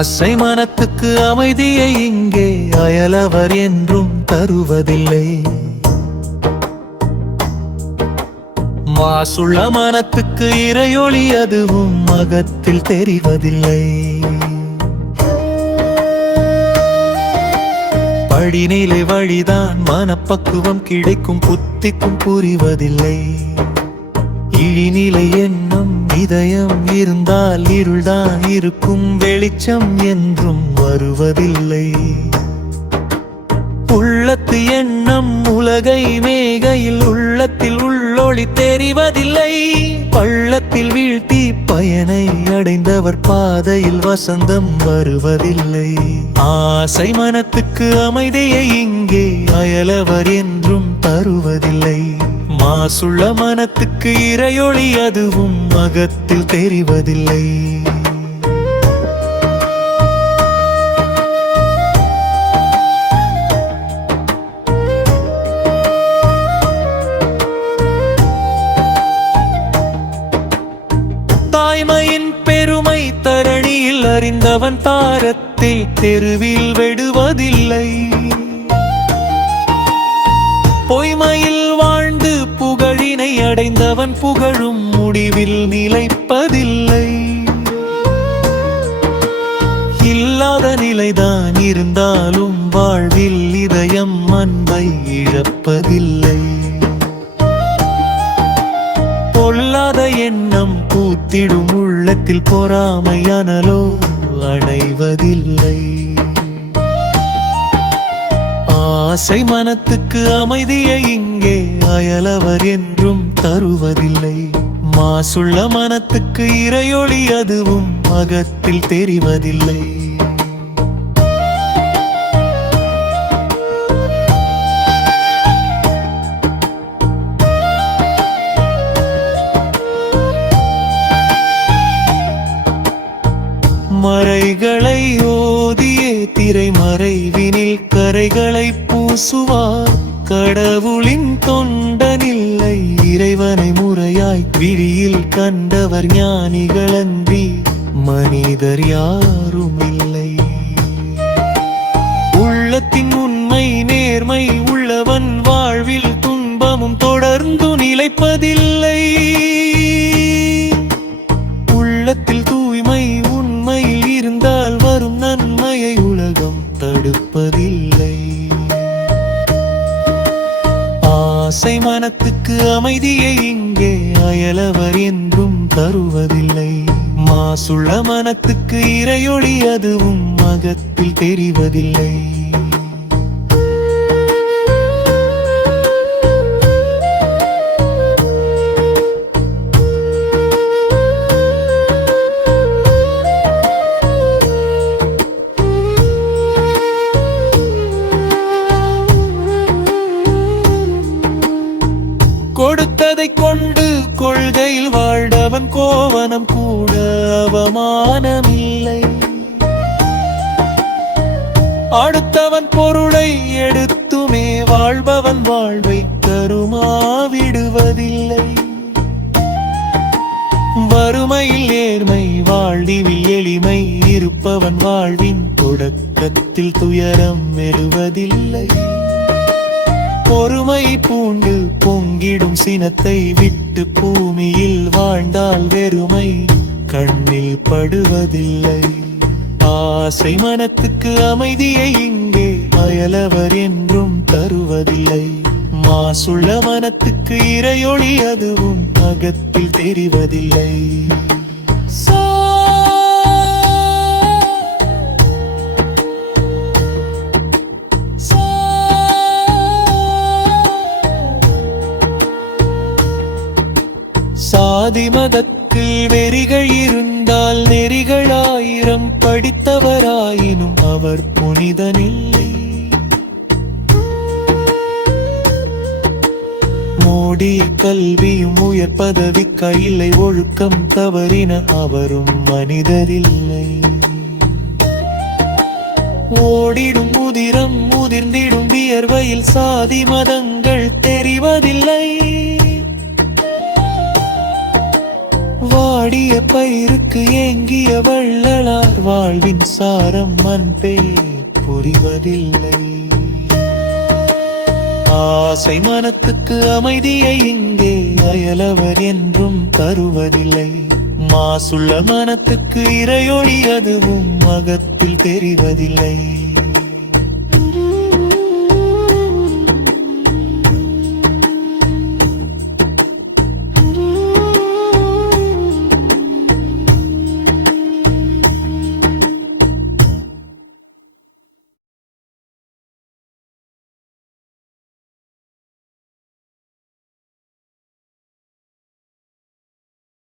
ஆசை மனத்துக்கு அமைதியை இங்கே அயலவர் என்றும் தருவதில்லை. மாசுள்ள மனத்துக்கு இறையொளி அதுவும் அகத்தில் தெரிவதில்லை. படிநிலை வழிதான் மனப்பக்குவம் கிடைக்கும், புத்திக்கும் புரிவதில்லை. இழிநிலை எண்ணம் இதயம் இருந்தால் இருள்தான் இருக்கும், வெளிச்சம் என்றும் வருவதில்லை. உள்ளத்து எண்ணம் உலகை மேகையில், உள்ளத்தில் உள்ளொளி தெரிவதில்லை. பள்ளத்தில் வீழ்த்தி பயனை அடைந்தவர் பாதையில் வசந்தம் வருவதில்லை. ஆசை மனத்துக்கு அமைதியை இங்கே அயலவர் என்றும் தருவதில்லை. மாசுள்ள மனத்துக்கு இறையொளி அதுவும் அகத்தில் தெரிவதில்லை. தாய்மையின் பெருமை தரணியில் அறிந்தவன் தாரத்தை தெருவில் விடுவதில்லை. பொய்மையில் வாழ்ந்து புகழினை அடைந்தவன் புகழும் முடிவில் நிலைப்பதில்லை. இல்லாத நிலைதான் இருந்தாலும் வாழ்வில் இதயம் அன்பை இழப்பதில்லை. பொல்லாத எண்ணம் பூத்திடும் உள்ளத்தில் பொறாமை அனலோ அணைவதில்லை. ஆசை மனத்துக்கு அமைதியை இங்கே அயலவர் என்றும் தருவதில்லை. மாசுள்ள மனத்துக்கு இறையொளி அதுவும் அகத்தில் தெரிவதில்லை. மறைகளை ஓதியே திரைமறைவினில் கரைகளை பூசுவார். கடவுளின் தொண்டனில்லை, இறைவனை முறையாய் விழியில் கண்டவர் ஞானிகளன்றி மனிதர் யாரும் இல்லை. உள்ளத்தின் உண்மை நேர்மை உள்ளவன் வாழ்வில் துன்பமும் தொடர்ந்து நிலைப்பதில்லை. உள்ளத்தில் தூய்மை உண்மையில் இருந்தால் வரும் நன்மையை உலகம் தடுப்பதில்லை. ஆசை மனத்துக்கு அமைதியை இங்கே அயலவர் என்றும் தருவதில்லை. மாசுள்ள மனத்துக்கு இறையொளி அதுவும் அகத்தில் தெரிவதில்லை. கொடுத்ததை கொண்டு கொள்கையில் வாழ்ந்தவன் கோவனம் கூட அவமானமில்லை. அடுத்தவன் பொருளை எடுத்துமே வாழ்பவன் வாழ்வை கருமாவிடுவதில்லை. வறுமையில் நேர்மை வாழ்வில் எளிமை இருப்பவன் வாழ்வின் தொடக்கத்தில் துயரம் வெறுவதில்லை. பொறுமை பூண்டு பொங்கிடும் சினத்தை விட்டு பூமியில் வாழ்ந்தால் வெறுமை கண்ணில் படுவதில்லை. ஆசை மனத்துக்கு அமைதியை இங்கே அயலவர் என்றும் தருவதில்லை. மாசுள்ள மனத்துக்கு இறையொளி அதுவும் அகத்தில் தெரிவதில்லை. சாதி மதத்தில் வெறிகள் இருந்தால் நெறிகள் ஆயிரம் படித்தவராயினும் அவர் புனிதனில்லை. மோடி கல்வியும் உயர் பதவி கையிலை ஒழுக்கம் தவறின அவரும் மனிதரில்லை. ஓடிடும் முதிரம் முதிர்ந்திடும் வியர்வையில் சாதி மதங்கள் தெரிவதில்லை. வாடிய பயிருக்கு ஏங்கிய வள்ளலார் வாழ்வின் சாரம் அன்பே புரிவதில்லை. ஆசை மனத்துக்கு அமைதியை இங்கே அயலவர் என்றும் தருவதில்லை. மாசுள்ள மனத்துக்கு இறையொளி அதுவும் அகத்தில் தெரிவதில்லை.